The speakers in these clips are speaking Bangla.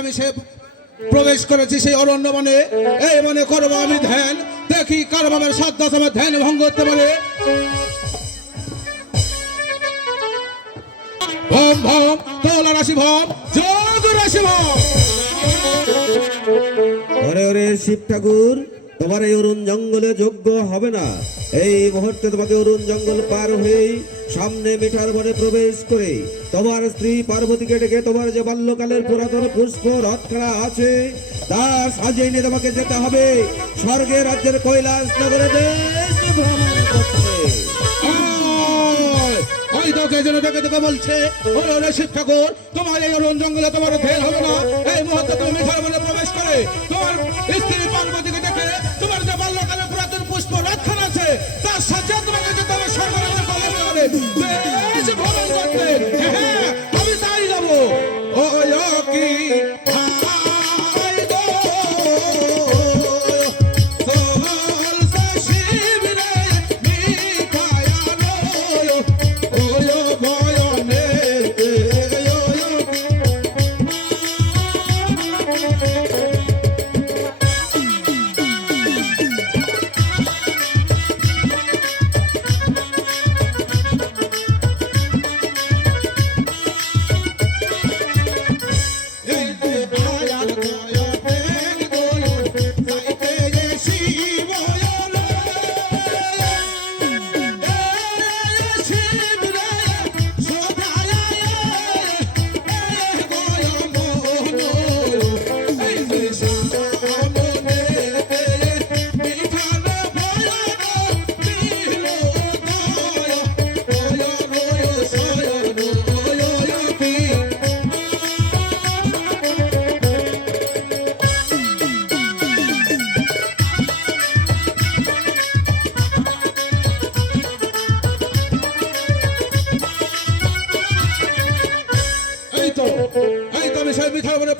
আমি সে প্রবেশ করেছি সেই অরণ্য বনে। এই মনে করবো আমি ধ্যান, দেখি কার বাবার সাধ্য আমার ধ্যান ভঙ্গ করতে পারে। ভম ভম তোলা রাশি ভম যোগ রাশি ভম। ওরে ওরে শিব ঠাকুর, তোমার এই অরুণ জঙ্গলে যোগ্য হবে না। এই মুহূর্তে তোমাকে অরুণ জঙ্গল পার হয়ে সামনে মিঠার বনে প্রবেশ করে তোমার স্ত্রী পার্বতীকে ডেকে তোমার যে বাল্যকালের পুরাতন পুষ্প রথখানা আছে তা সাজিয়ে নিয়ে তোমাকে যেতে হবে স্বর্গের রাজ্যের কৈলাস নগরে দেশ ভ্রমণ করতে। ওই তোকে যেন দেখে তোকে বলছে ওরে ওরে শিব ঠাকুর, তোমার এই অরণ্য জঙ্গলে তোমার ধ্যান হবে না। এই মুহূর্তে তুমি মিঠার বনে প্রবেশ করে তোমার স্ত্রী পার্বতীকে দেখে তোমার যে বাল্যকালের পুরাতন পুষ্প রথখানা আছে তার সাথে তোমাকে যেতে হবে স্বর্গের দেশ ভ্রমণ করতে। হ্যাঁ আমি তাই যাবো। ও কি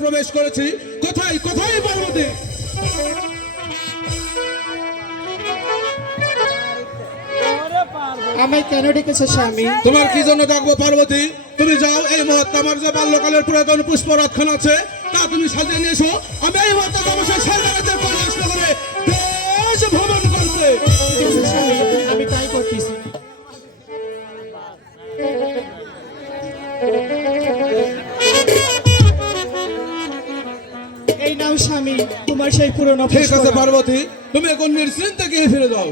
প্রবেশ করেছি। কোথায় কোথায় পার্বতী? আমায় কেন ডেকেছো স্বামী? তোমার কি জন্য ডাকবো পার্বতী? তুমি যাও এই মুহূর্তে আমার যে বাল্যকালের পুরাতন পুষ্প রথখানা আছে তা তুমি সাজিয়ে নিয়ে এসো। আমি এই মুহূর্তে যাবো সেই স্বর্গরাজ্যের কৈলাস নগরে দেশ ভ্রমণ করতে। আমি তাই করতেছি। এই নাও স্বামী তোমার সেই পুরনো। ঠিক আছে পার্বতী, তুমি এখন নিশ্চিন্তে গিয়ে ফিরে যাও।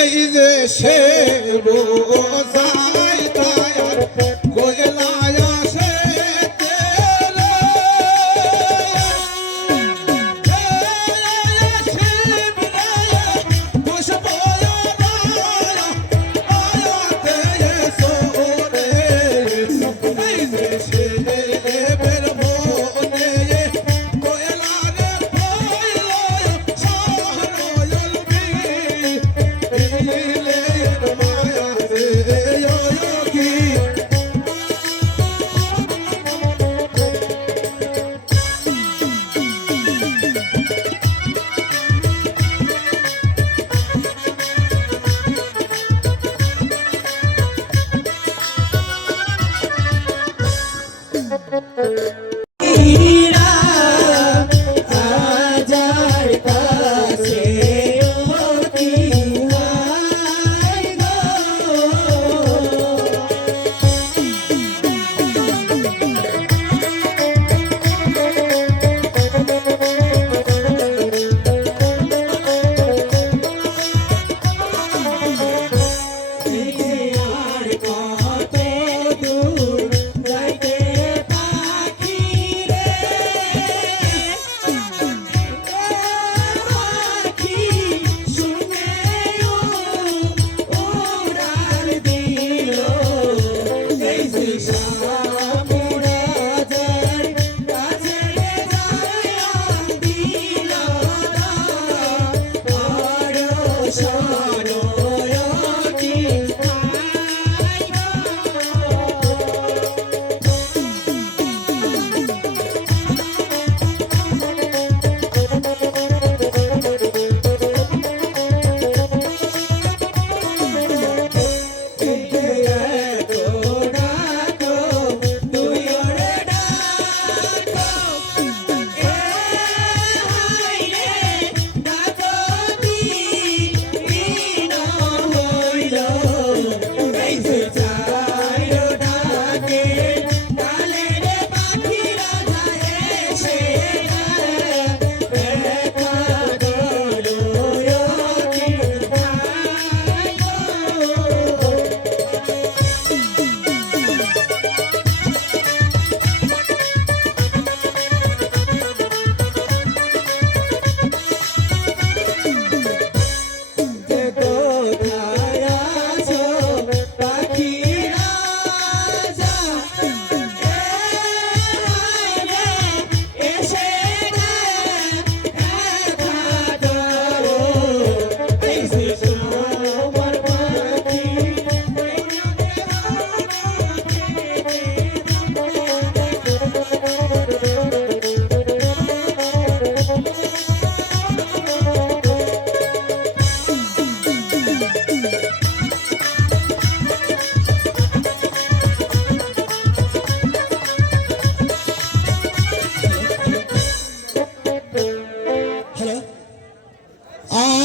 এই যে সে বোঝাই তায়ার কোয়লায় আসে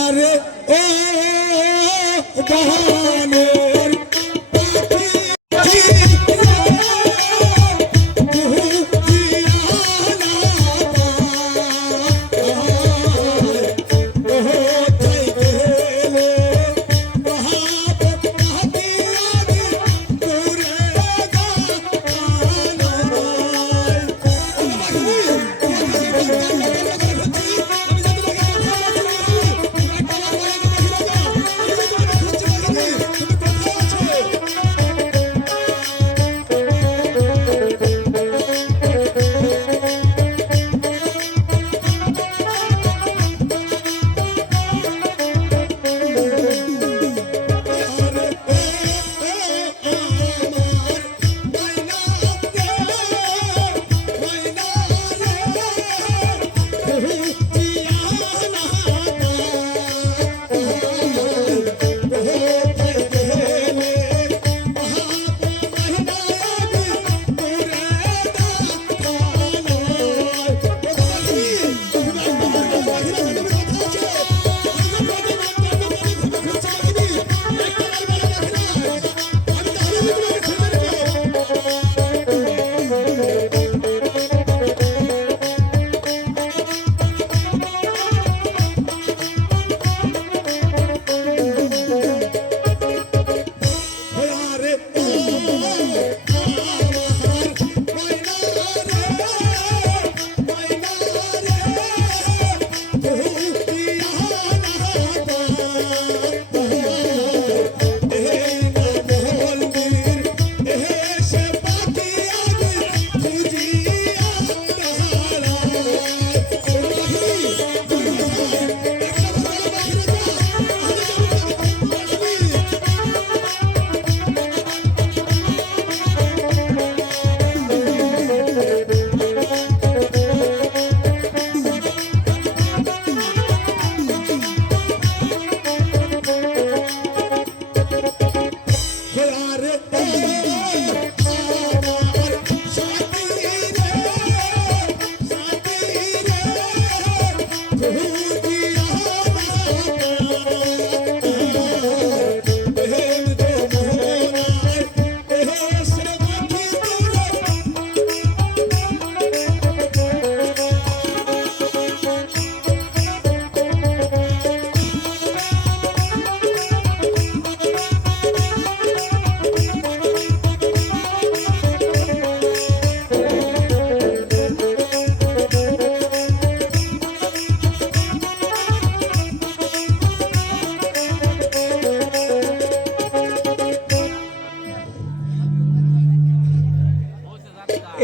আরে ও বনের পাখি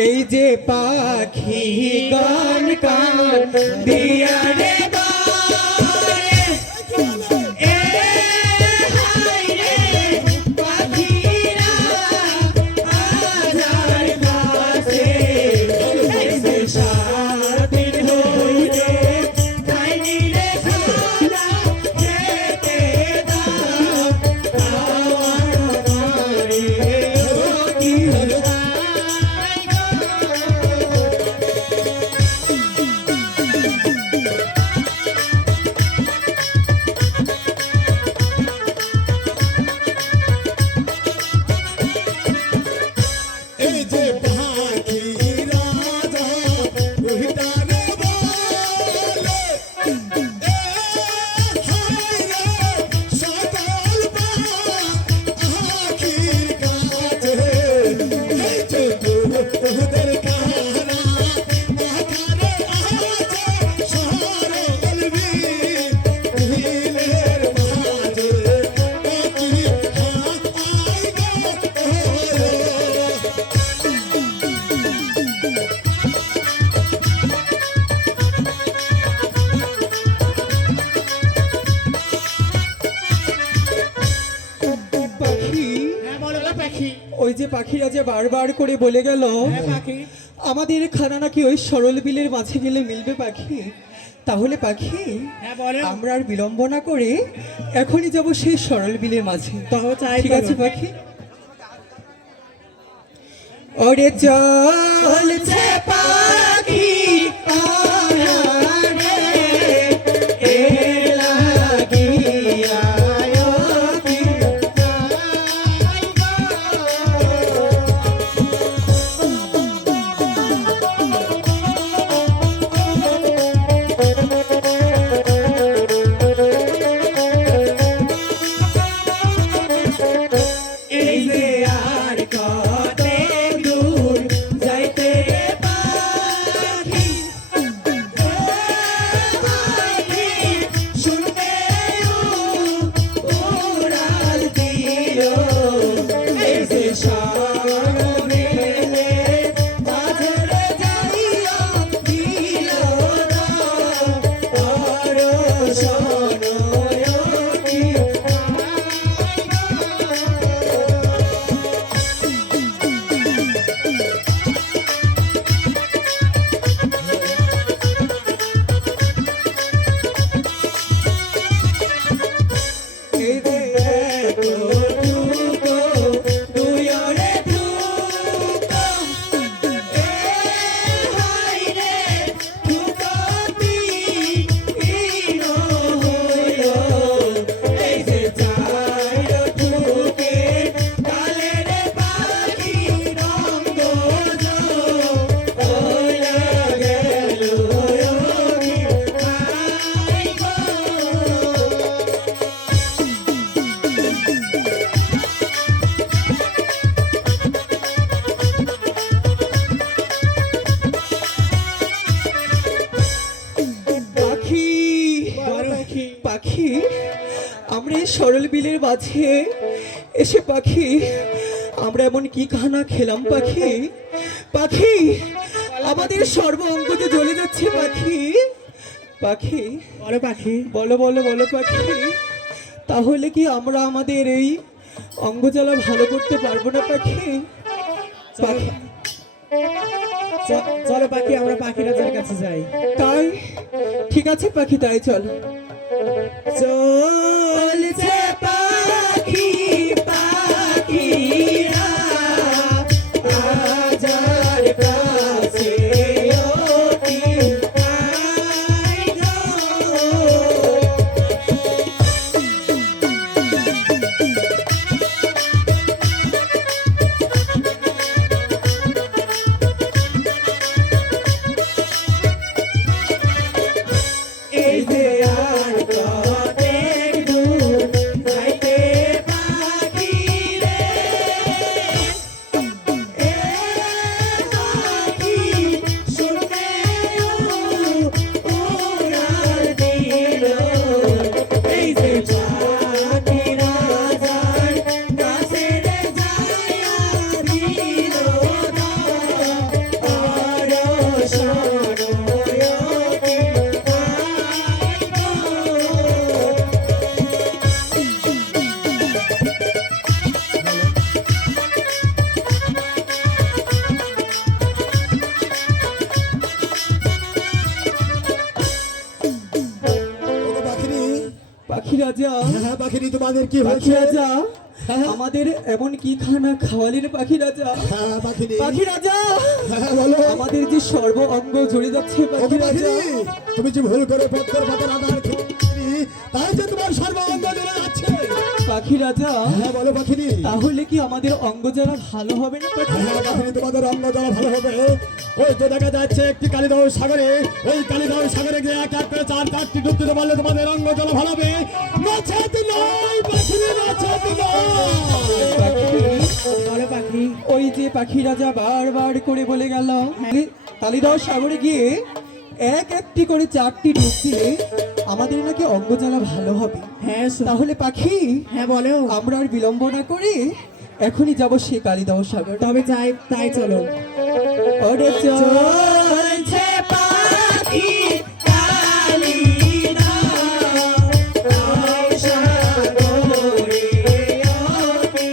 এই যে পাখি গান কান দিয়া রে বারে, এ হায় রে পাখিরা আজার কাছে, এই যে স্বাধীন হইলে খাইনি রে খানা খেতে দাও, আমারে কি এই যে পাখি রাজা রহিতারে বলে, হায় রে সকল পাখির কাছে, এই যে তোদের কাহারা আকারে আছে সরল বিলের মাঝে, পাখি আই গো পাখি, হ্যাঁ বলো না পাখি। ওই যে পাখিরা যে বারবার করে বলে গেল হ্যাঁ পাখি। আমাদের খানা নাকি ওই সরল বিলের মাঝে গেলে মিলবে পাখি, তাহলে পাখি হ্যাঁ বলো। আমরা আর বিলম্ব না করে এখনই যাব সেই সরল বিলের মাঝে। তবে তাই ঠিক আছে করো। পাখি? ওরে চলছে পাখি আহারে, এ লাগে পাখি আমরা এই সরল বিলের মাঝে এসে পাখি আমরা এমন কি খানা খেলাম পাখি পাখি আমাদের সর্ব অঙ্গ যে জ্বলে যাচ্ছে পাখি পাখি বলো পাখি বলো বলো বলো পাখি তাহলে কি আমরা আমাদের এই অঙ্গ জ্বালা ভালো করতে পারবো না পাখি পাখি চলো পাখি আমরা পাখি রাজার কাছে যাই। তাই ঠিক আছে পাখি তাই চল চলছে পাখি পাখিরা রাজার কাছে অতি আই গো। এই যে আর কতেক দূর যাইতে পাখি রে, এ পাখি শুনে উড়াল দিল। এই যে পাখি রাজার কাছে রে যাইয়া দিল ওগো পাখিনি, পাখি রাজা হ্যাঁ পাখিনি, তোমাদের কি পাখি হয়েছে? রাজা হ্যাঁ। আমাদের এমন কি খানা খাওয়ালেন পাখি রাজা হ্যাঁ পাখিনি, পাখি রাজা হ্যাঁ বলো। আমাদের যে সর্ব অঙ্গ জড়ে যাচ্ছে পাখি ওগো রাজা পাখিনি, তুমি যে ভুল করে পত্তর পাতার আধার খেয়েছি, তাই যে তোমার সর্বাঙ্গ জ্বলে যাচ্ছে। পাখি রাজা হ্যাঁ বলো পাখিনি। তাহলে কি আমাদের অঙ্গ যারা ভালো হবে না পাখি হ্যাঁ পাখিনি, তোমাদের অঙ্গ যারা ভালো হবে, ওই তো দেখা যাচ্ছে একটি কালিদাহ সাগরে, ওই কালিদাহ সাগরে গিয়ে এক এক করে 4-4টি ডুব দিতে পারলে তোমাদের অঙ্গ যারা ভালো হবে। নচেত নয় পাখিনি, নচেত নয়। বলো পাখি ওই যে পাখি রাজা বারবার করে বলে গেল কালিদাহ সাগরে গিয়ে এক একটি করে 4টি ডুব দিলে আমাদের নাকি অঙ্গ জ্বালা ভালো হবে। হ্যাঁ তাহলে পাখি হ্যাঁ বলো আমরা আর বিলম্ব না করে এখনই যাব সে কালিদাহ সাগর তবে যাই তাই চলো। ওরে চল চলছে পাখি কালিদাহ সাগরে অতি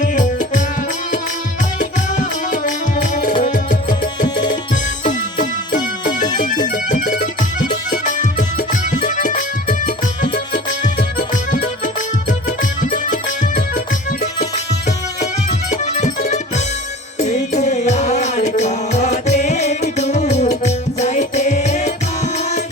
এই যে আর কতেক দূর যাইতে পাখি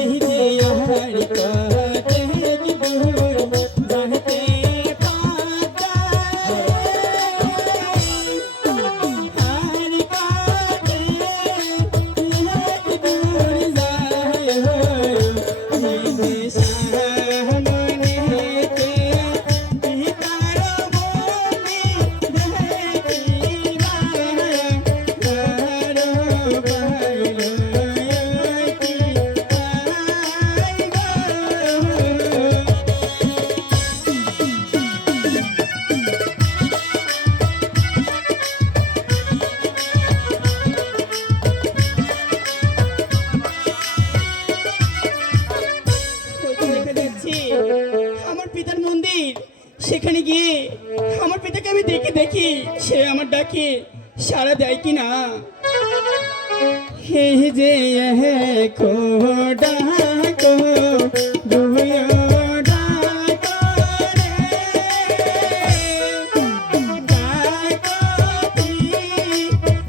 এই যে আর কত দূর জানতে পাতা আর কত দূর যায় এই যে সামনেতে পিতার মনে দেখিবা তার পাইলো দেখা যাচ্ছে আমার পিতার মন্দির, সেখানে গিয়ে আমার পিতাকে আমি দেখি সে আমার ডাকে সাড়া দেয় কি না। হে যে ডাকো দুয়ো ডাকো রে, ডাকো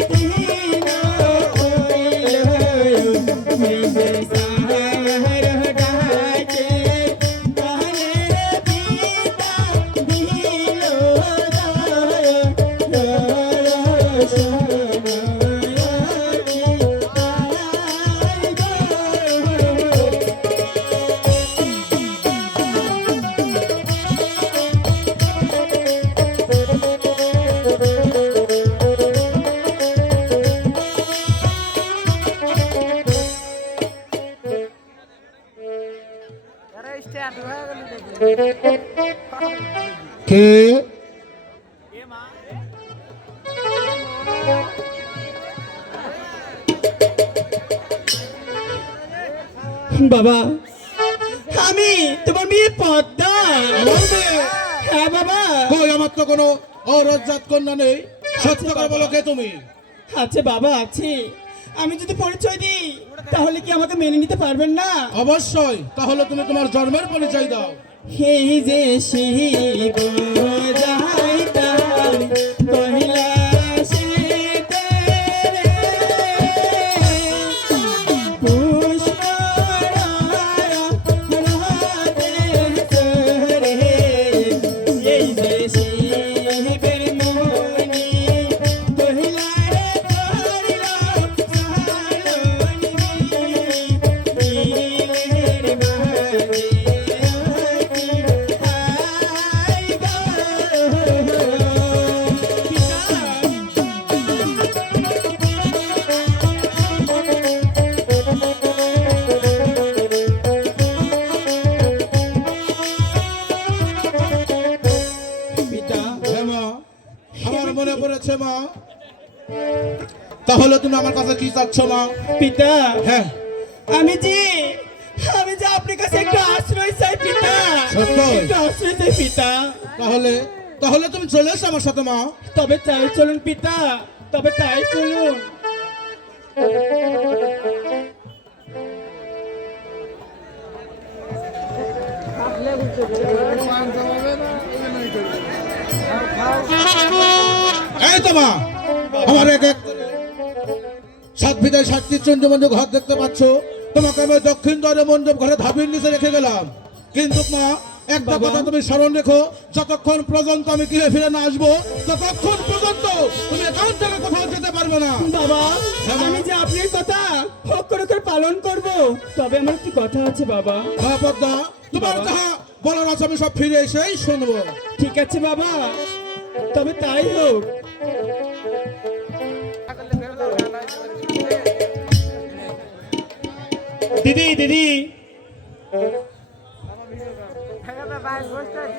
তিনো হইলো, হে যে সাহার ডাকে তারে পিতা দিল কে বাবা, আমি তোমার মেয়ে পদ্মা। আমার মেয়ে? হ্যাঁ বাবা। কই, আমার তো কোনো অরজাত কন্যা নেই। সত্য করে বলো, কে তুমি? আছে বাবা আছে। আমি যদি পরিচয় দিই তাহলে কি আমাকে মেনে নিতে পারবেন না? অবশ্যই। তাহলে তুমি তোমার জন্মের পরিচয় দাও। এই যে শিব যাইতাম কহিলা সে তেরে পুষ্পরাতে তোরে, এই যে শিবের মনি কহিলা রে করিল সালনি নীলের মাঝে হ্যাঁ মা, আমার মনে পড়েছে মা। তাহলে তুমি আমার কাছে কি চাচ্ছ মা? পিতা, হ্যাঁ, আমি যে আপনার কাছে একটু আশ্রয় চাই পিতা। সত্য? একটু আশ্রয় চাই পিতা। তাহলে তাহলে তুমি চলে এসো আমার সাথে মা। তবে তাই চলুন পিতা, তবে তাই চলুন। এই তো মা, আমার এক এক সাত বিদায় সাতটি চন্দ্রমঞ্জ ঘর দেখতে পাচ্ছ। তোমাকে আমি দক্ষিণ দ্বারে মণ্ডপ ঘরে ধাবির নিচে রেখে গেলাম। কিন্তু মা, একটা কথা তুমি স্মরণ রেখো, যতক্ষণ পর্যন্ত আমি গৃহে ফিরে না আসবো ততক্ষণ পর্যন্ত তুমি এখান থেকে কোথাও যেতে পারবে না। বাবা, হ্যাঁ, মা। আমি যে আপনার কথা হক করে করে পালন করব, তবে আমার একটি কথা আছে বাবা। হ্যাঁ পদ্মা, তোমার বাবা। যাহা বলার আছে আমি সব ফিরে এসেই শুনবো। ঠিক আছে বাবা, তবে তাই হোক। দিদি দিদি,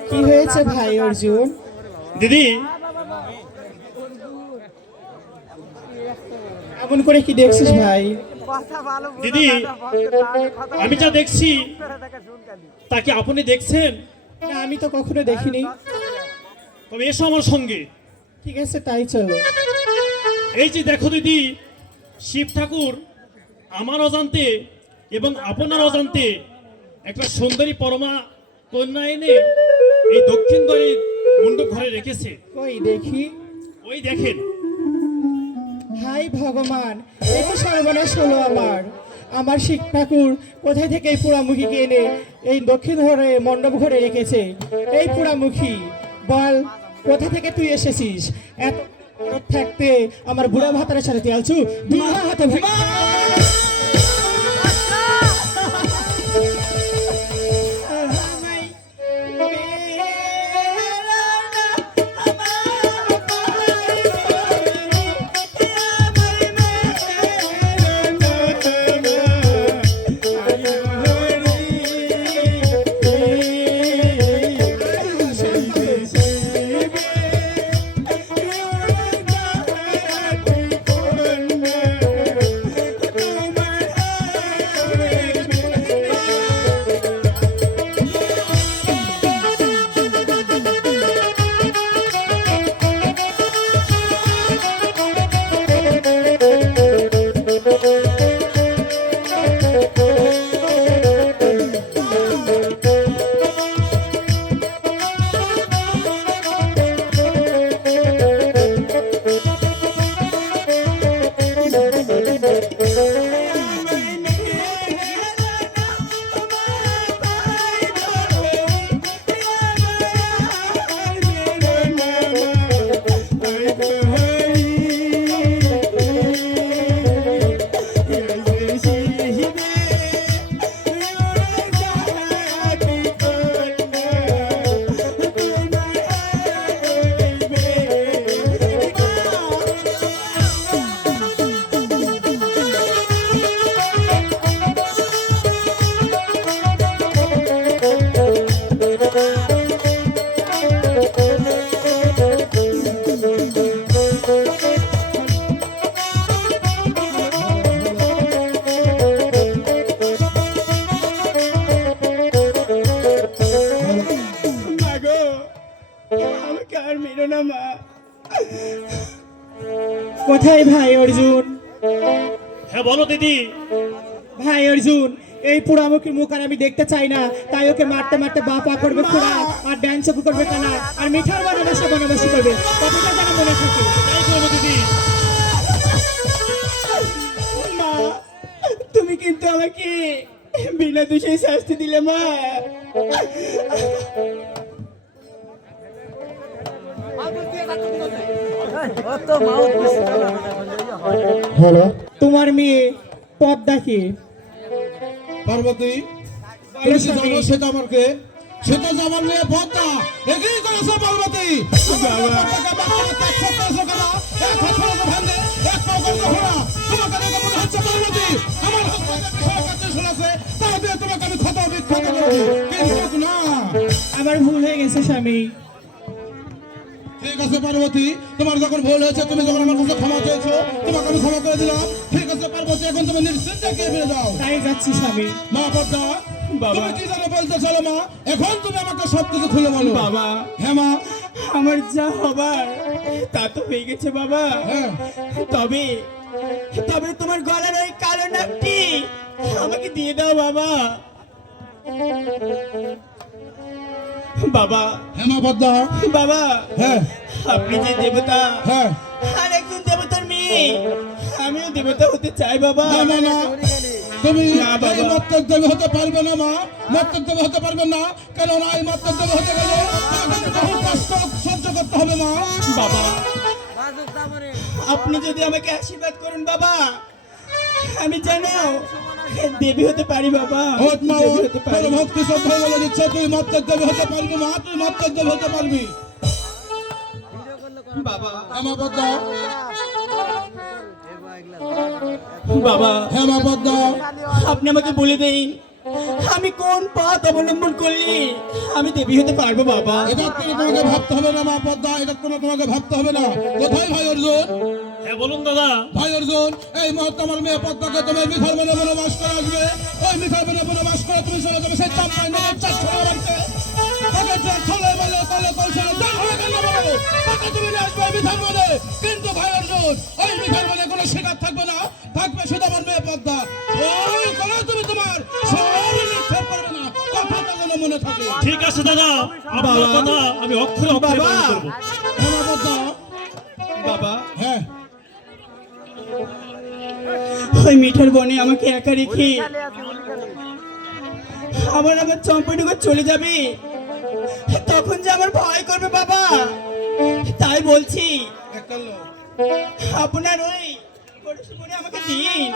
কি হয়েছে ভাই অর্জুন? দিদি, এমন করে কি দেখছিস ভাই? দিদি, আমি যা দেখছি তাকে আপনি দেখছেন? না, আমি তো কখনো দেখিনি। তবে এসো আমার সঙ্গে। ঠিক আছে, তাই চলো। এই যে দেখো দিদি, শিব ঠাকুর আমার অজান্তে এবং আপনার অজান্তে একটা সুন্দরী পরমা কন্যা এনে এই দক্ষিণ দ্বারের মণ্ডপ ঘরে রেখেছে। কই দেখি। ওই দেখেন। হাই ভগবান, এত সর্বনাশ হলো আমার। আমার শিব ঠাকুর কোথায় থেকে এই পোড়ামুখীকে এনে এই দক্ষিণ ঘরে মণ্ডপ ঘরে রেখেছে। এই পোড়ামুখী বল, কোথা থেকে তুই এসেছিস? এত বরফ থাকতে আমার বুড়া ভাতারের সাথে তুই আলছু দুই হাতে কোথায় ভাই অর্জুন? হ্যাঁ বলো দিদি। ভাই অর্জুন, এই পোড়ামুখীর মুখ আর আমি দেখতে চাই না, তাই ওকে মারতে মারতে বা পা করবে খোড়া, আর ড্যান্সও করবে কানা, আর মিঠার বানাবাসা বানাবাসি করবে। কথাটা যেন মনে থাকে। তাই করবো দিদি। মা, তুমি কিন্তু আমাকে বিনা দোষে শাস্তি দিলে মা। হ্যালো, তোমার মেয়ে পদ্মাকে পার্বতী তুমি কি জানো সেটা আমাকে? সেটা যে আমার মেয়ে পদ্মা এগিয়ে করেছে পার্বতী। পদ্মাকে বাঁচানোর তার সত্তর টাকা, এক হাত খরচ ভাঙে, এক পাও খরচ ঘোড়া। তোমাকে দেখে মনে হচ্ছে পার্বতী আমার হাত থেকে বিষয় কাছে শোনাছে, তাও দিয়ে তোমাকে আমি ক্ষত বিক্ষত করেছি, কিন্তু না। আমার ভুল হয়ে গেছে স্বামী। ঠিক আছে পার্বতী, তোমার যখন ভুল হয়েছে, তুমি যখন আমার কাছে ক্ষমা চেয়েছো, তোমাকে আমি ক্ষমা করে দিলাম। ঠিক আছে পার্বতী, এখন তুমি নিশ্চিন্তে গিয়ে ফিরে যাও। তাই যাচ্ছি স্বামী। মা পদ্মা, তুমি কি জানো বলতে চলো মা? এখন তুমি আমাকে সবকিছু খুলে বলো। বাবা, হ্যাঁ মা। আমার যা হবার তা তো হয়ে গেছে বাবা। হ্যাঁ তবে তবে তোমার গলার ওই কালো নাকটি আমাকে দিয়ে দাও বাবা। বাবা, হ্যাঁ মা পদ্মা। বাবা, হ্যাঁ আপনি যে দেবতা, হ্যাঁ। আর একজন দেবতার মেয়ে, আমিও দেবতা হতে চাই বাবা। না না না, তুমি না বাবা। এই মত্তক দেবী হতে পারবে না মা, মত্তক দেবী হতে পারবে না। কেন না, এই মত্তক দেবী হতে গেলে তোমাকে বহু কষ্ট সহ্য করতে হবে মা। বাবা, আপনি যদি আমাকে আশীর্বাদ করেন বাবা, আমি যেন দেবী হতে পারি বাবা। হোক মা, দেবী হতে পারি। তোর ভক্তি শ্রদ্ধা বলে দিচ্ছে, তুই মত্তক দেবী হতে পারবি মা, তুই মত্তক দেবী হতে পারবি। বাবা, হ্যাঁ মা পদ্মা। বাবা, হ্যাঁ মা পদ্মা। আপনি আমাকে বলে দিন, আমি কোন পথ অবলম্বন করলে আমি দেবী হতে পারবো বাবা। এটা কোনো তোমাকে ভাবতে হবে না মা পদ্মা, এটা কোনো তোমাকে ভাবতে হবে না। কোথায় ভাই অর্জুন? হ্যাঁ বলুন দাদা। ভাই অর্জুন, এই মুহূর্তে আমার মেয়ে পদ্মাকে তুমি মিঠার বনে বনবাস করে আসবে। ওই মিঠার বনে বনবাস করে তুমি চলে যাবে সেই চাম্পাই নদীর চারছড়া বাড়িতে। তাকে যে থলে বলে কলে কলসে যান হয়ে গেল বলো, তাকে তুমি নিয়ে আসবে মিঠার বনে। কিন্তু ভাই অর্জুন, ওই মিঠার বনে কোনো শিকার থাকবে না, থাকবে শুধু আমার মেয়ে পদ্মা। ওই কোনো তুমি তোমার শরীর নিক্ষেপ করবে না, কথাটা যেন মনে থাকে। ঠিক আছে দাদা, আপনার কথা আমি অক্ষরে অক্ষরে পালন করবো। হ্যাঁ মা পদ্মা। বাবা, হ্যাঁ ওই মিঠার বনে আমাকে একা রেখে আবার আমার চম্পাটুকু চলে যাবে, তখন যে আমার ভয় করবে বাবা। তাই বলছি আপনার ওই পরশু করে আমাকে দিন।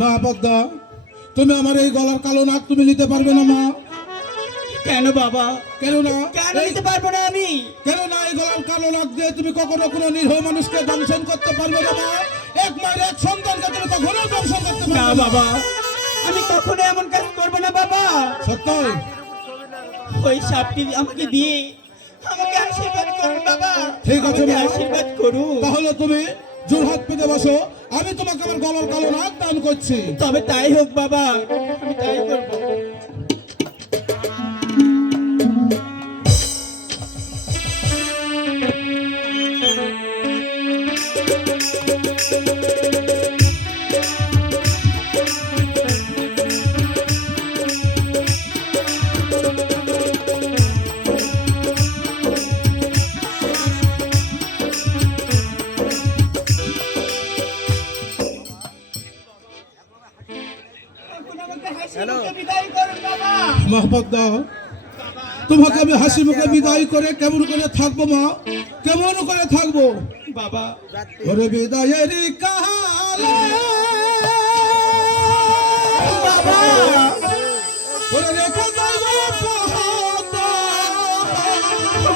মা পদ্মা, তুমি আমার এই গলার কালো নাক তুমি নিতে পারবে না মা? কেন বাবা? কেন না? কেন নিতে পারবো না আমি? কেন না? এই গলার কালো নাক দিয়ে তুমি কখনো কোনো নিরীহ মানুষকে দংশন করতে পারবে না মা? এক মায়ের এক সন্তানকে তুমি কখনো দংশন করতে না পারবে না বাবা, আমি কখনো এমন কাজ করবো না বাবা। সত্যই? ওই সাপটি আমাকে দিয়ে আমাকে আশীর্বাদ করুন বাবা। ঠিক আছে আমাকে মা। আশীর্বাদ করুন। তাহলে তুমি জোর হাত পেতে বসো, আমি তোমাকে আমার গলার কালো নাক দান করছি। তবে তাই হোক বাবা, আমি তাই করবো। এখন আমাকে হাসি মুখে বিদায় করুন বাবা। মা পদ্মা, তোমাকে আমি হাসি মুখে বিদায় করে কেমন করে থাকবো মা? কেমন করে থাকবো বাবা ওরে বিদায়ের কালে বাবা ওরে রেখে যাইব পদ্মা।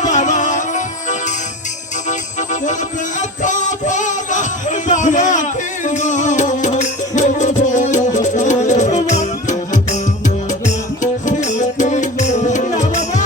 বাবা ওরে ব্যথা ভরা বাবা রাখির গো। না বাবা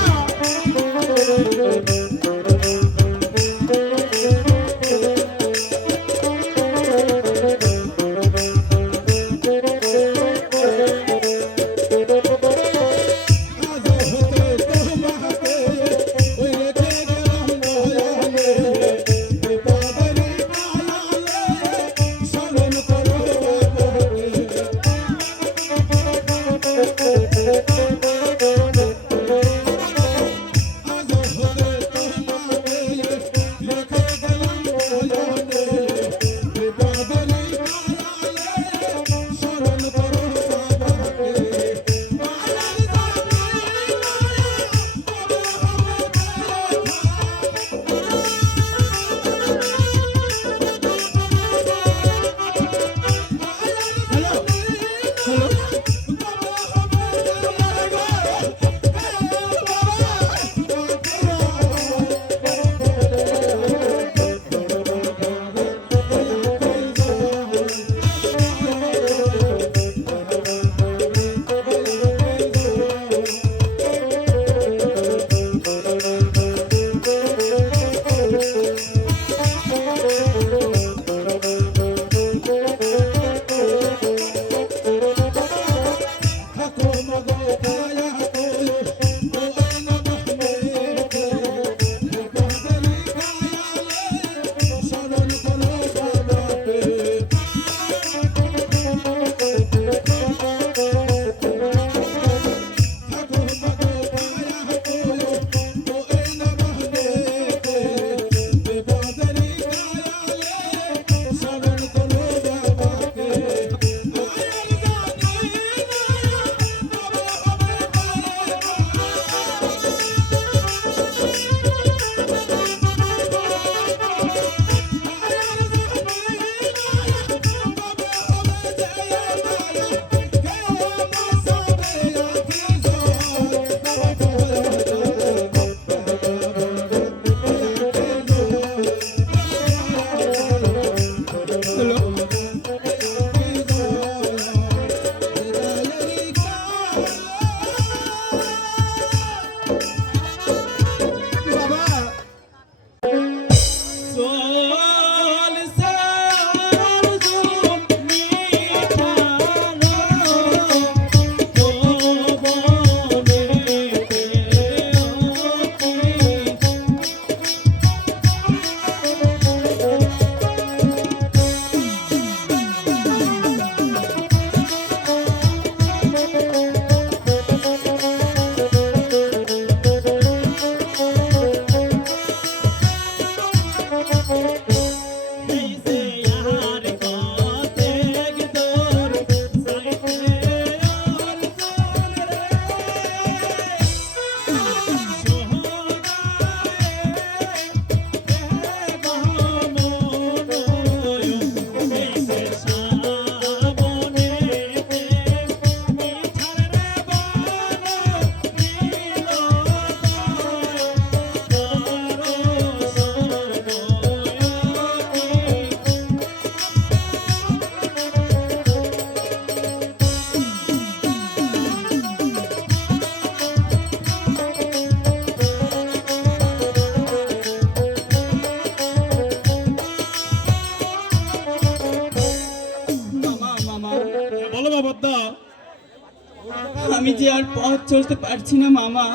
আর পথ চলতে পারছি না মামা।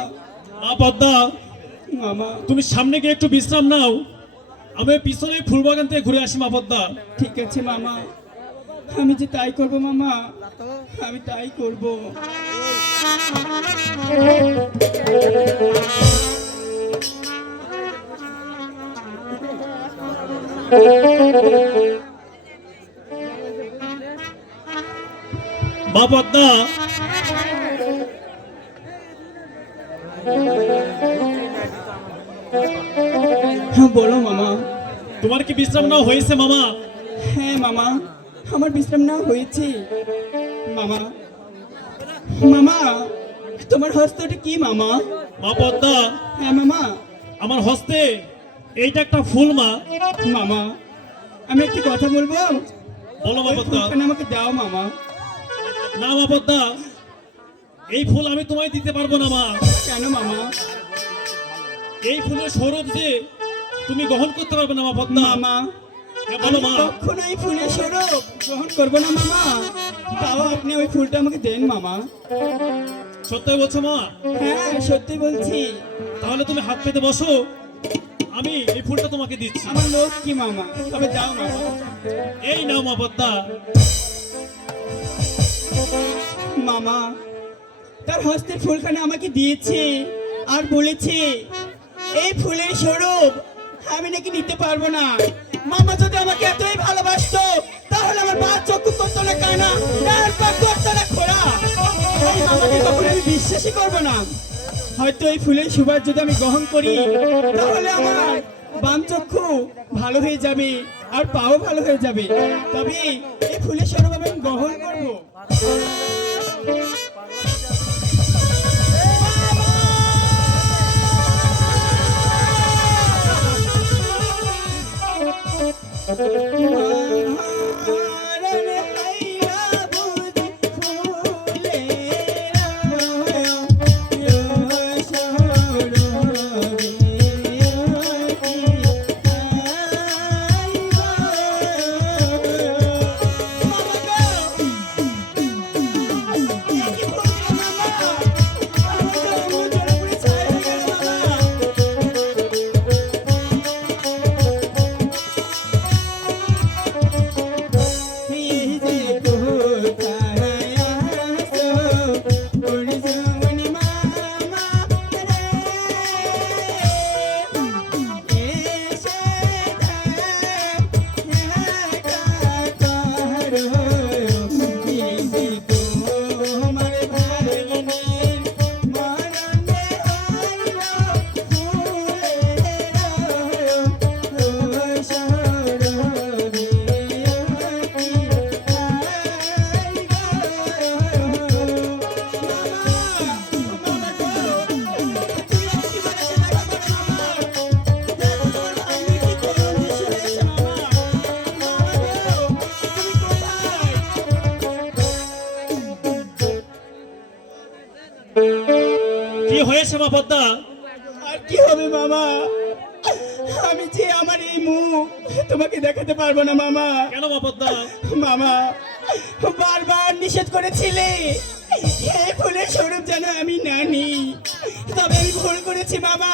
মা পদ্মা, মামা তুমি সামনে গিয়ে একটু বিশ্রাম নাও, আমি পিছনে ফুলবাগান থেকে ঘুরে আসি মা পদ্মা। ঠিক আছে মামা, আমি যে তাই করব মামা, আমি তাই করব। মা পদ্মা, হ্যাঁ বলো মামা। তোমার কি বিশ্রাম নাও হয়েছে মামা? হ্যাঁ মামা, আমার বিশ্রাম না হয়েছে মামা। মামা তোমার হস্তটা কি মামা? মা পদ্মা, হ্যাঁ মামা। আমার হস্তে এইটা একটা ফুল মা। মামা আমি একটি কথা বলবো, বলো মা ওই পদ্মা। ফুলখানা আমাকে দাও মামা। না মা পদ্মা, এই ফুল আমি তোমায় দিতে পারবো না মা। কেন মামা? এই ফুলের স্বরূপ যে তুমি গ্রহণ করতে পারবে না মা পদ্মা। মামা হ্যাঁ বলো আমি মা। কখনো এই ফুলের স্বরূপ গ্রহণ করবো না মামা, তাও আপনি ওই ফুলটা আমাকে দেন মামা। সত্যি বলছো মা? হ্যাঁ সত্যি বলছি। তাহলে তুমি হাত পেতে বসো, আমি এই ফুলটা তোমাকে দিচ্ছি। আমার লোক কি মামা, তবে দাও মামা। এই নাও মা পদ্মা। মামা তার হস্তের ফুলখানা আমাকে দিয়েছে আর বলেছে এই ফুলের স্বরূপ আমি নাকি নিতে পারবো না। মামা যদি আমাকে এতই ভালোবাসতো তাহলে আমার পা চক্ষু করতো না কানা, ডান পা করতো না খোড়া। এই মামাকে কখনো আমি বিশ্বাসই করবো না। হয়তো এই ফুলের সুবাস যদি আমি গ্রহণ করি তাহলে আমার বাম চক্ষু ভালো হয়ে যাবে আর পাও ভালো হয়ে যাবে, তবে এই ফুলের স্বরূপ আমি গ্রহণ করবো। কি হয়েছে মা পদ্মা? আর কি হবে মামা, আমি যে আমার এই মুখ তোমাকে দেখাতে পারবো না মামা। কেন মা পদ্মা? মামা বারবার নিষেধ করেছিলে এই ফুলের স্বরূপ যেন আমি না নিই, তবে আমি ভুল করেছি মামা।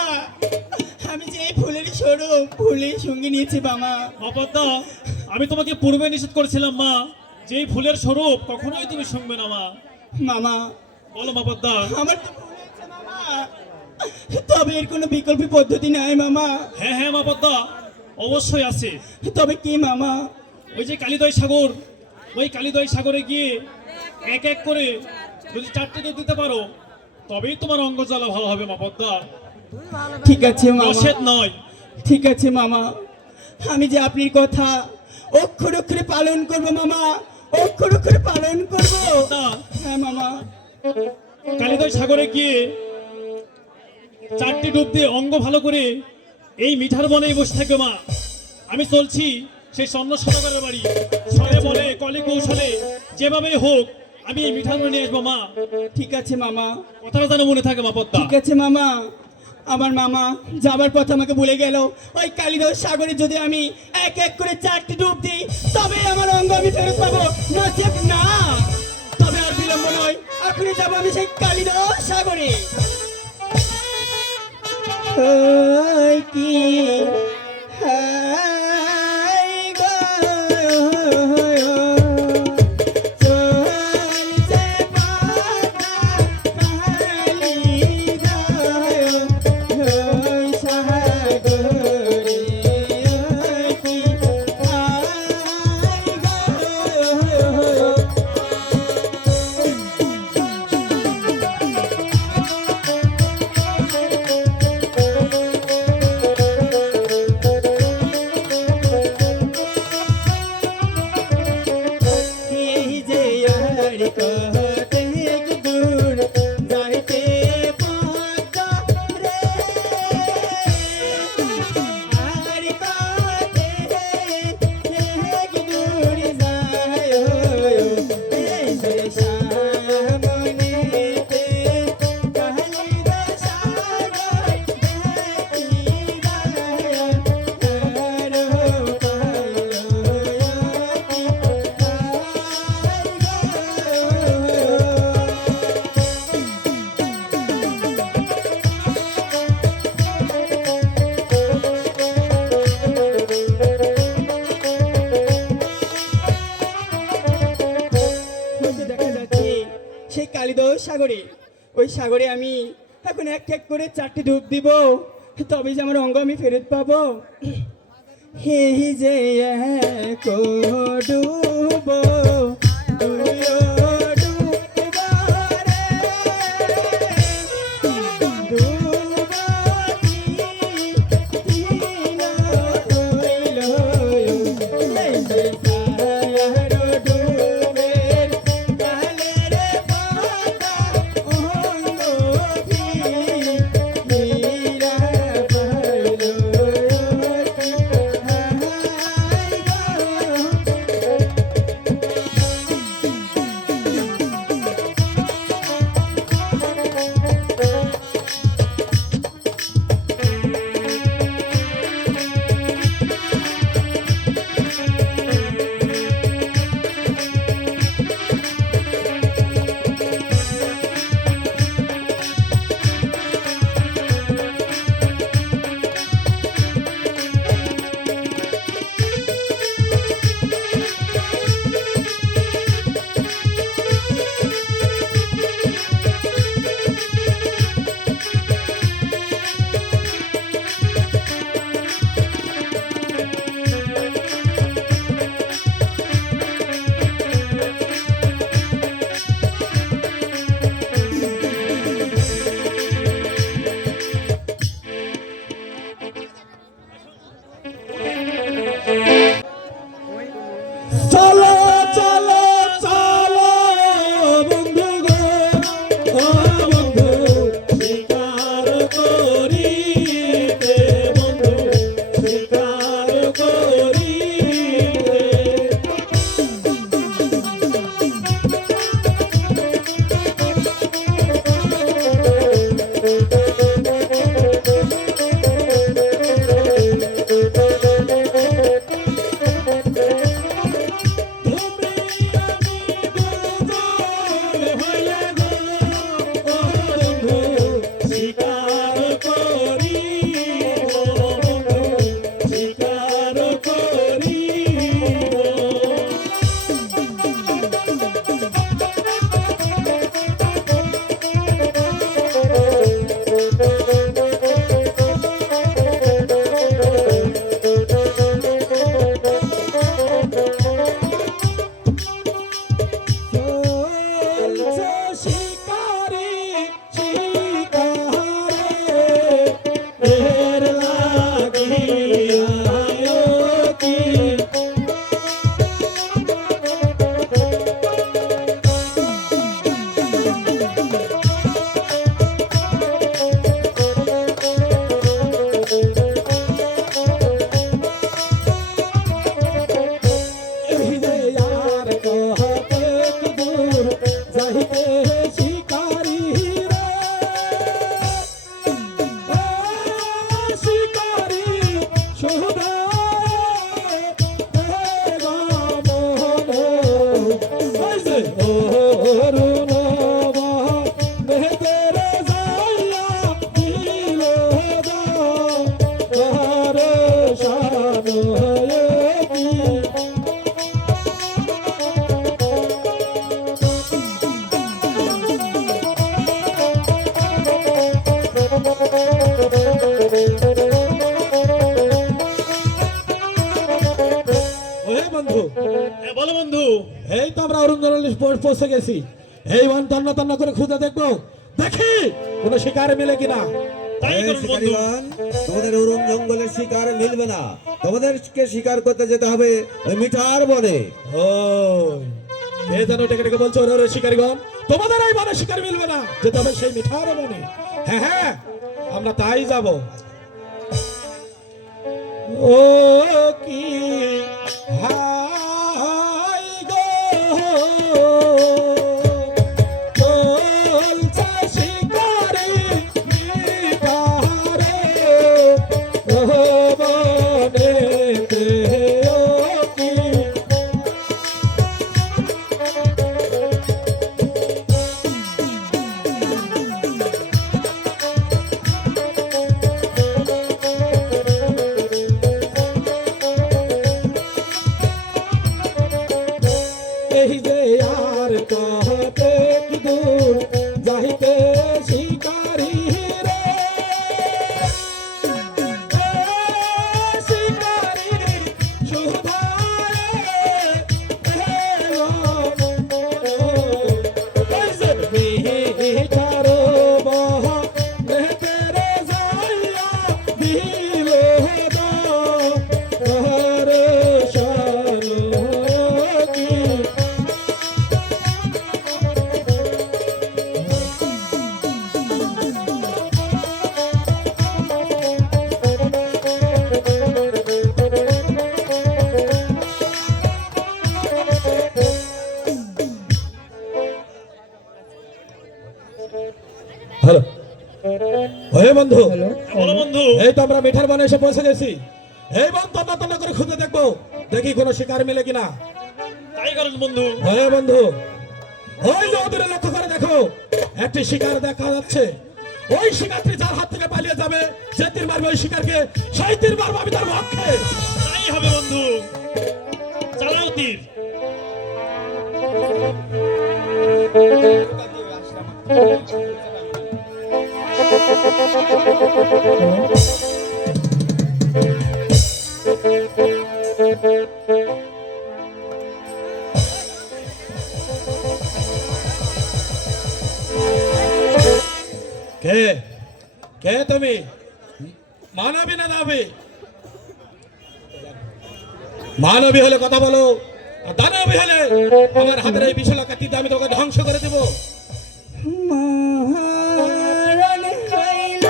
আমি যে এই ফুলের স্বরূপ ফুলের সঙ্গে নিয়েছি মামা। মা পদ্মা, আমি তোমাকে পূর্বে নিষেধ করেছিলাম মা যে এই ফুলের স্বরূপ কখনোই তুমি শুনবে না মা। মামা বলো মা পদ্মা। আমার তো ভুল হয়েছে মামা, তবে এর কোনো বিকল্প পদ্ধতি নাই মামা। হ্যাঁ হ্যাঁ মা পদ্মা, অবশ্যই আছে। তবে কি মামা? ওই যে কালিদয় সাগর, ওই কালিদয় সাগরে গিয়ে এক এক করে যদি 4টে দুধ দিতে পারো তবেই তোমার অঙ্গ জ্বালা ভালো হবে মা পদ্মা। ঠিক আছে মামা, নিষেধ নয়। ঠিক আছে মামা, আমি যে আপনার কথা অক্ষর অক্ষরে পালন করব মামা, অক্ষর অক্ষরে পালন করব। তা হ্যাঁ মামা। কালিদয় সাগরে গিয়ে 4টি ডুব দিয়ে অঙ্গ ভালো করে এই মিঠার বনেই বসে থাকবে মা। আমি চলছি সেই স্বর্ণ সদাগরের বাড়ি, ছলে বলে কলে কৌশলে যেভাবে হোক আমি এই মিঠার বনে নিয়ে আসবো মা। ঠিক আছে মামা, কথাটা যেন মনে থাকে মা পদ্মা। ঠিক আছে মামা। আমার মামা যাবার পথ আমাকে বলে গেল ওই কালিদয় সাগরে যদি আমি এক এক করে 4টি ডুব দিই তবে আমার অঙ্গ আমি ফেরত পাবো, নচেত না। তবে আর বিলম্ব নয়, এখনই যাবো আমি সেই কালিদাস সাগরে। ওই কি হাই গো, চলছে পাতা কালিদাস, ওই সাগরে, ওই কি হাই গো। এই যে আর কতেক দূর যাইতে পাতা রে, আর কতেক দূর যায়, এই যে সামনেতে কালিদাস সাগর দেখিলা, আর দেখা যাচ্ছে সেই কালিদাস সাগরে, ওই সাগরে আমি এখন এক এক করে 4টি ডুব দিব, তবে যে আমার অঙ্গ আমি ফেরত পাবো। এই যে এক ডুব, দুইও ডুব রে, ডুব তিন হইল, এই যে সাগর ডুবের কালের পাতা অঙ্গ ভিড়া পাইল, হাই গো। এই তো আমরা অরুণ জঙ্গলে পৌঁছে গেছি। এই বন তন্ন তন্ন করে খুঁজে দেখবো, দেখি কোনো শিকার মিলে কিনা। তাই এই করুন বন্ধু। শিকারীগণ, তোমাদের অরুণ জঙ্গলের শিকার মিলবে না, তোমাদেরকে শিকার করতে যেতে হবে ওই মিঠার বনে। ও কে যেন ডেকে ডেকে বলছো, ওরে শিকারীগণ তোমাদের এই বনে শিকার মিলবে না, যেতে হবে সেই মিঠার বনে। হ্যাঁ হ্যাঁ, আমরা তাই যাব। ও কি হাই গো, চলছে শিকারি মিঠারে, ও বনেতে ও কি। এই যে আর কহতে কি দূর যাইতে শিকারি রে, শিকারি সুধারে মিঠার বহ তেরে যাইয়া দিল দরে শালো কি। হ্যালো, ওহে বন্ধু, বলো বন্ধু। এই তো আমরা মিঠার বনে এসে পৌঁছে গেছি। এই বন তন্ন তন্ন করে খুঁজে দেখবো, দেখি কোনো শিকার মিলে কিনা। তাই করুন বন্ধু। ওহে বন্ধু, ওই যে ওদের লক্ষ্য করে দেখো, একটি শিকার দেখা যাচ্ছে। ওই শিকারটি যার হাত থেকে পালিয়ে যাবে, যে তীর মারবে ওই শিকারকে, সেই তীর মারবো আমি তার পক্ষে। তাই হবে বন্ধু, চালাও তীর। কে কে তুমি? মানবী না দাবি? মানবী হলে কথা বলো, আর দানবী হলে আমার হাতের এই বিশাল কাঠিতে আমি তোকে ধ্বংস করে দেবো। মহারণ হইল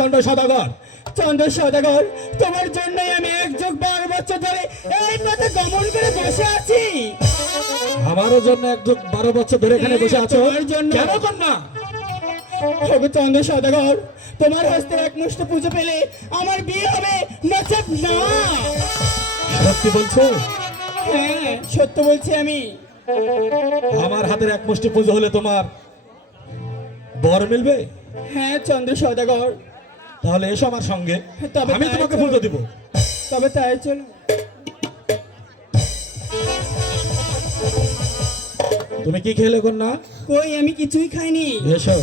চন্দ্র সদাগর। চন্দ্র সদাগর, তোমার জন্যই আমি 1+12 বছর ধরে এই পথে গমন করে বসে আছি। আমারও জন্য 1+12 বছর ধরে এখানে বসে আছো, তোমার জন্য। কেন কন্যা? ওগো চন্দ্র সদাগর, তোমার হস্তে একমুষ্ট পুজো পেলে আমার বিয়ে হবে, নচেৎ না। সত্যি বলছো? হ্যাঁ, সত্য বলছি আমি। আমার হাতের এক মুষ্টি পুজো হলে তোমার বর মিলবে? হ্যাঁ চন্দ্র সদাগর, তাহলে এসো আমার সঙ্গে, তবে আমি তাই তোমাকে চলো। পুজো দিব। তবে তাই চলো। তুমি কি খেলে কন্যা? কই, আমি কিছুই খাইনি। এসো।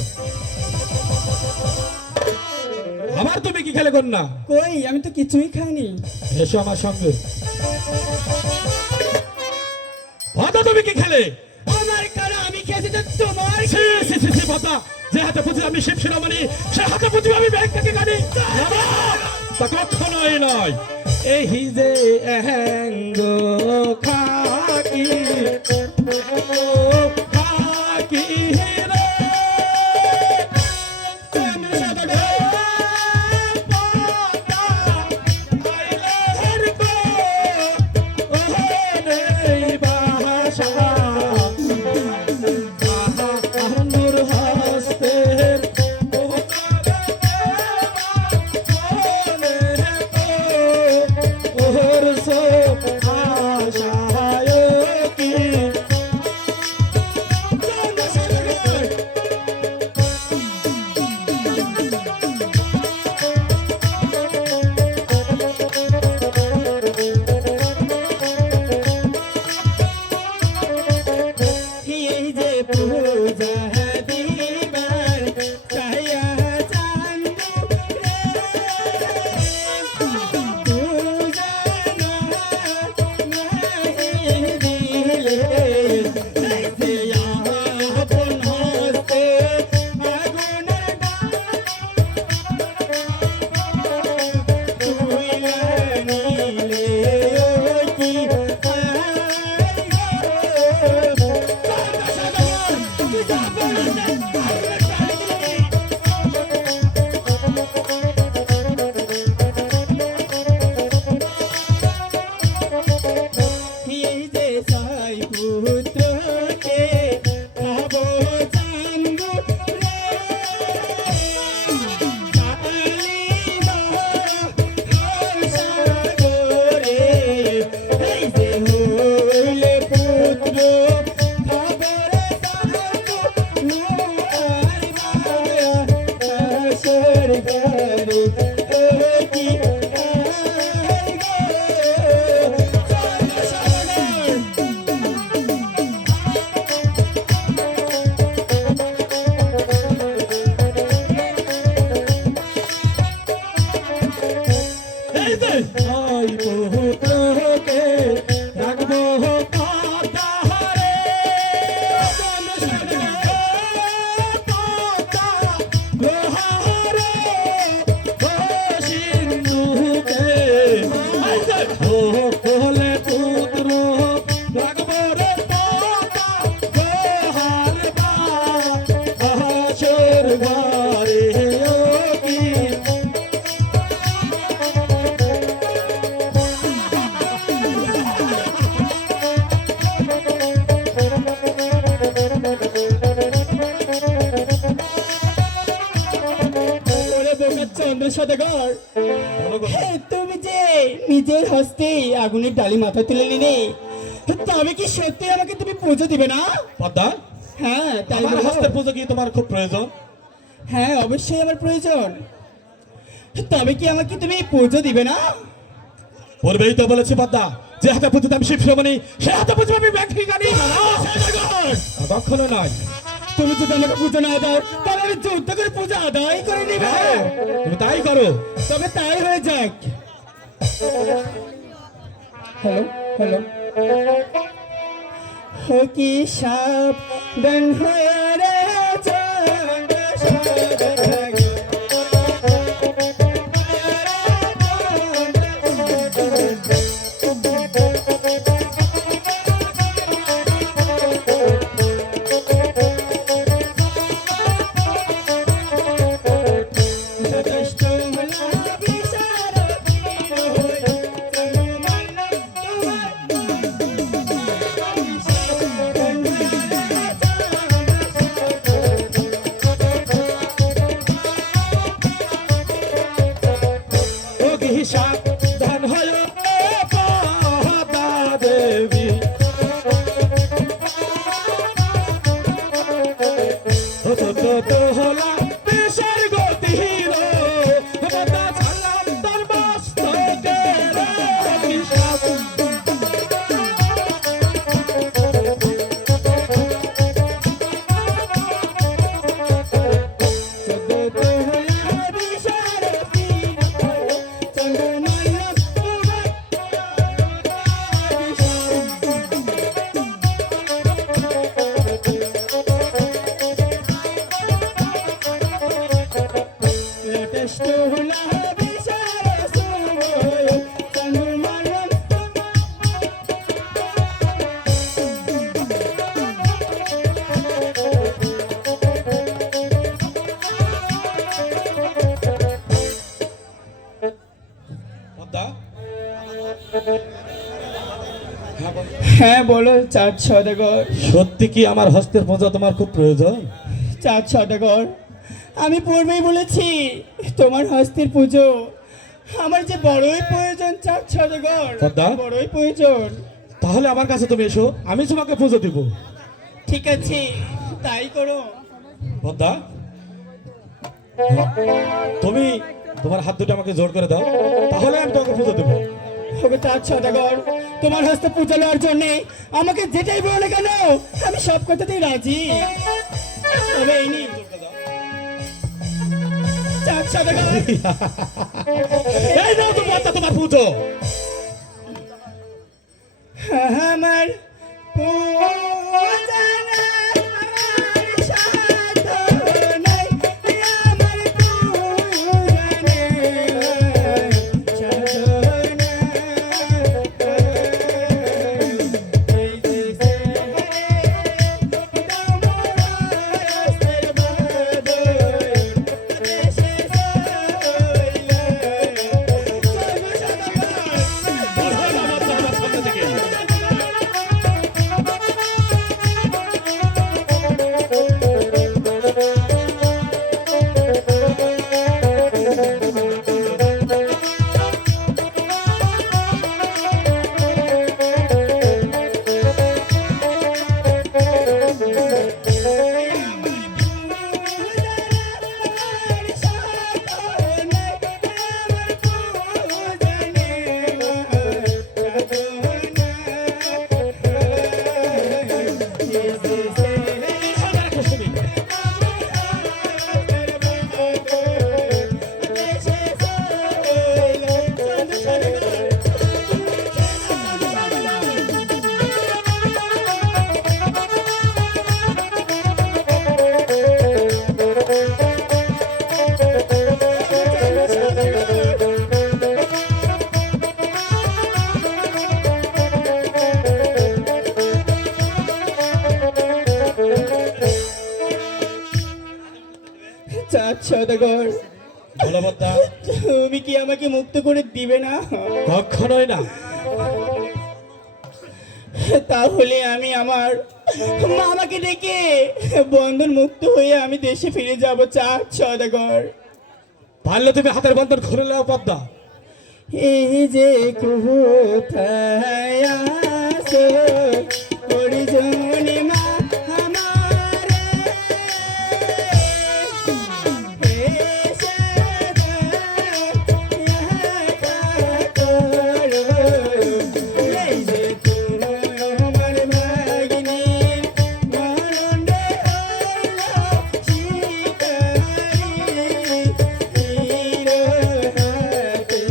আমার তুমি কি খেলে কন্যা? কই, আমি তো কিছুই খাইনি। এসো আমার সঙ্গে। ভাতা তুমি কি খেলে? আমার কারণে আমি খেয়েছি তো তোমার। ছি, ছি, ছি, ছি, ভাতা, যে হাতে পুজো আমি শিব শিরোমণি, সে হাতে পুজো আমি ব্যাগ থেকে কাটি। তা কখনোই নয়। এই যে এহেঙ্গ খাকি খাকি রে, চন্দ্র সদাগর, পাতা আইলের গো, ওহনে বাসা, আহানুর হস্তের ওহর সো আশায় কি চন্দ্র সদাগর। এই যে পূজা দিবার চাইয়া চান্দু রে, পূজা নাহি দিলে, এই যে আপন হস্তে আগুনের তুইলা নিলে, ও কি এই যে সাই পুত্রকে খাবো চান্দু রে, কালিদা সাগরে, এই যে হইলে পুত্র খাবো রে চান্দু, নুয়ার মায়া আসর ঘরে, এই কি আই গো চন্দ্র সদাগর। এই যে ওই পুত্রকে রাখবো পাতাহারে, চন্দ্র সদাগর, পাতা লোহারে, ও সিন্ধুকে, এই যে ও কোলে পুত্র রাখবো রে পাতা লোহার বা আসর ঘরে, ও কি ওরে বোকা চন্দ্র সদাগর, তুমি যে নিজের হস্তে আগুনের ডালি মাথায় তুলে নিলে, তবে কি সত্যি আমাকে তুমি পুজো দিবে না? পদ্মা, হ্যাঁ তাই আমার বলো। হস্তের পুজো কি তোমার খুব প্রয়োজন? হ্যাঁ অবশ্যই আমার প্রয়োজন। তবে কি আমাকে তুমি পুজো দিবে না? পূর্বেই তো বলেছি পদ্মা, যে হাতে পুজো আমি শিব শিরোমণি, সে হাতে পুজো আমি ব্যাগ থেকে কাটি। কখনো নয়। তুমি যদি আমাকে পুজো না দাও, তাহলে আমি যুদ্ধ করে পুজো আদায় করে নিবে। তুমি তাই করো। তবে তাই হয়ে যাক। হ্যালো হ্যালো, हो की साप बन होया रे चांद सागर। যথেষ্ট সাবধান হয় পদ্মা দেবী তো হলা পেশার গতিহীন পদ্মা ছাড়লাম তোর মস্তকের অভিশাপ পদ্মা হ্যাঁ বলো চাঁদ সদাগর। সত্যি কি আমার হস্তের পূজা তোমার খুব প্রয়োজন? চাঁদ সদাগর, আমি পূর্বেই বলেছি তোমার হস্তের পুজো আমার যে বড়ই প্রয়োজন চাঁদ সদাগর, পদ্মা? বড়ই প্রয়োজন। তাহলে আমার কাছে তুমি এসো, আমি তোমাকে পুজো দিব। ঠিক আছে তাই করো। পদ্মা, তুমি তোমার হাত দুটো আমাকে জোর করে দাও, তাহলে আমি তোমাকে পুজো দেবো। ওকে চাঁদ সদাগর, তোমার হস্তে পূজা নেওয়ার জন্য আমাকে যেটাই বলো না কেন আমি সব কথাতেই রাজি। তবে এই নি চাঁদ সদাগর, এই নাও তো পদ্মা তোমার পুজো। আমার পূজা নাই, আমার সাধনাই, আমার পূজা নাই, সাধনা। এই যে সে তোমার আশীর্বাদ, দেশে সইলে চাঁদ সদাগর, বলো পদ্মা। তুমি কি আমাকে মুক্ত করে দিবে না? কখনোই না। তাহলে আমি আমার মামাকে ডেকে বন্ধন মুক্ত হয়ে আমি দেশে ফিরে যাব চাঁদ সদাগর। পারলে তুমি হাতের বন্ধন খুলে নাও পদ্মা। এই যে কোথায় আছো পরিজনে মা আমারে, এসে দেখা করো। এই যে তোমার ভাগিনী মরণ হইল শিকারি, তীর হাতে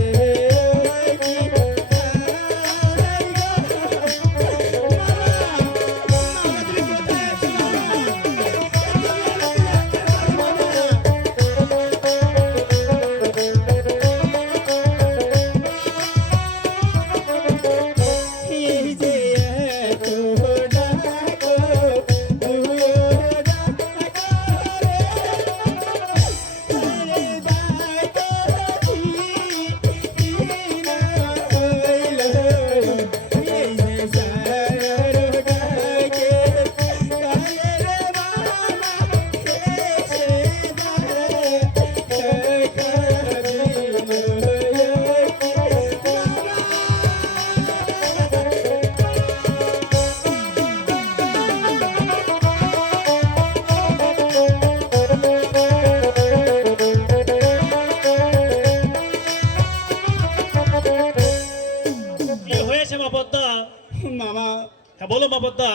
মাপদ্দা। মামা হ্যাঁ বলো মাপদ্দা।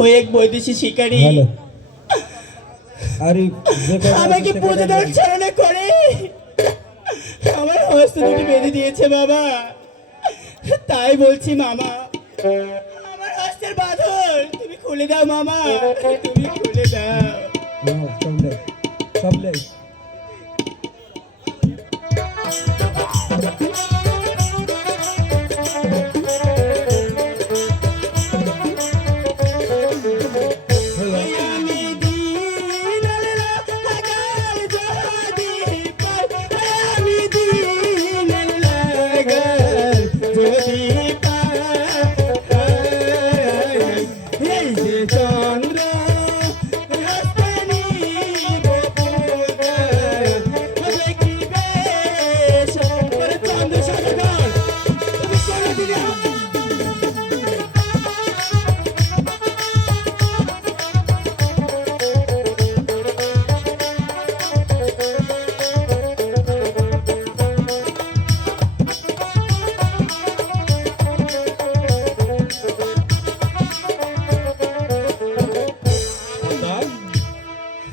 ওই এক বৈদেশি শিকারী আরে আমাকে পুজো দেওয়ার চালনা করে আমার হস্ত দুটি বেঁধে দিয়েছে বাবা। তাই বলছি মামা, আমার হস্তের বাঁধন তুমি খুলে দাও মামা, তুমি খুলে দাও। সামলে আমি দিন লাগাল যদি পাই, আমি দিন লাগাল যদি পাই, এই যে চন্দ্র হস্তানি গোপুরা দেখিবে শঙ্কর চন্দ্র সদাগর তুমি করে দিলে।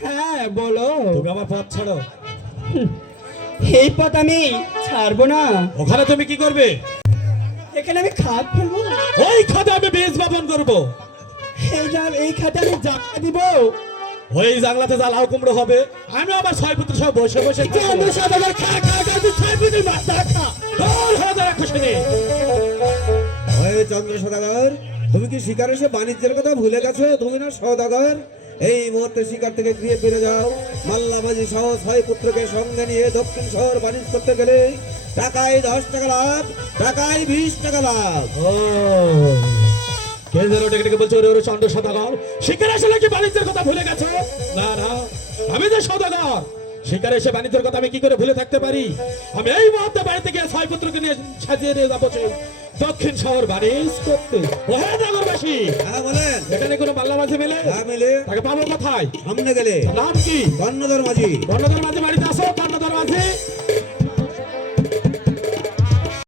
হ্যাঁ বলো। তোকে আমার পথ ছাড়ো। এই পথ আমি ছাড়বো না, ওখানে তুমি কি করবে? এখানে আমি খাত ফেলবো, ওই খাতে আমি বীজ বপন করবো। এই খাতে আমি জায়গা দিব। ওই জাংলাতে যা লাউ কুমড়ো হবে, আমি আমার ছয় পুত্র সব বসে বসে চন্দ্র সদাগর খা খা খা, তুই ছয় পুত্রের মাথা খা। তোর হয়ে যাবে খুশি। ওই চন্দ্র সদাগর, তুমি কি শিকার এসে বাণিজ্যের কথা ভুলে গেছো? তুমি না সদাগর? এই মুহূর্তে শিকার থেকে গৃহে ফিরে যাও। মাল্লামাঝি সহ 6 পুত্রকে সঙ্গে নিয়ে দক্ষিণ শহর বাণিজ্য করতে গেলে টাকায় 10 টাকা লাভ, টাকায় 20 টাকা লাভ। ও কে যেন ডেকে ডেকে বলছে ওরে ওরে চন্দ্র সদাগর, শিকার আসলে কি বাণিজ্যের কথা ভুলে গেছো? না না, আমি যে সদাগর, শিকার এসে বাণিজ্যের কথা আমি কি করে ভুলে থাকতে পারি? আমি এই মুহূর্তে বাড়িতে গিয়ে 6 পুত্রকে নিয়ে সাজিয়ে নিয়ে যাবো দক্ষিণ শহর বাণিজ্য করতে। ও হ্যাঁ নগরবাসী, হ্যাঁ বলেন। এখানে কোনো পাল্লা মাঝে মেলে হ্যাঁ মেলে। তাকে পাবো কোথায়? সামনে গেলে নাম কি? কর্ণধর মাঝি। কর্ণধর মাঝে বাড়িতে আসো। কর্ণধর মাঝে